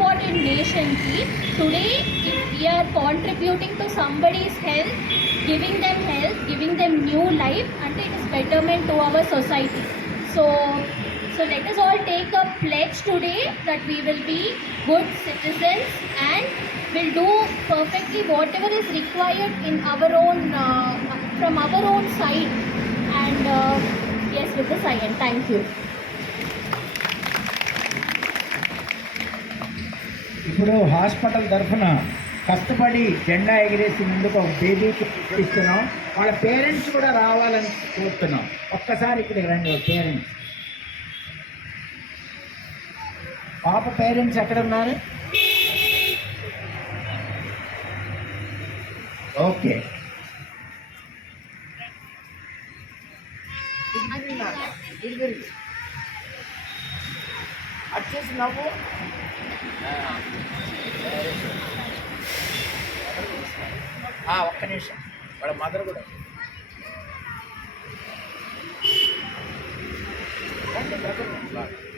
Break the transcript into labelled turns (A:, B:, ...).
A: important nation ki today if we are contributing to somebody's health giving them health giving them new life and it is betterment to our society. So so let us all take a pledge today that we will be good citizens and will do perfectly whatever is required in our own uh, from our own side. And uh, yes with the science thank you
B: ఇప్పుడు hospital తరఫున కష్టపడి జెండా ఎగిరేసి ముందుకు ఒక బేబీకి ఇస్తున్నాం వాళ్ళ parents కూడా రావాలని కోరుతున్నాం. ఒక్కసారి ఇక్కడికి రండి పేరెంట్స్ పాప పేరెంట్స్ ఎక్కడ ఉన్నారు? ఓకే. వచ్చేసి నవ్వు. ఒక్క నిమిషం. వాళ్ళ మదర్ కూడా. రండి, brother.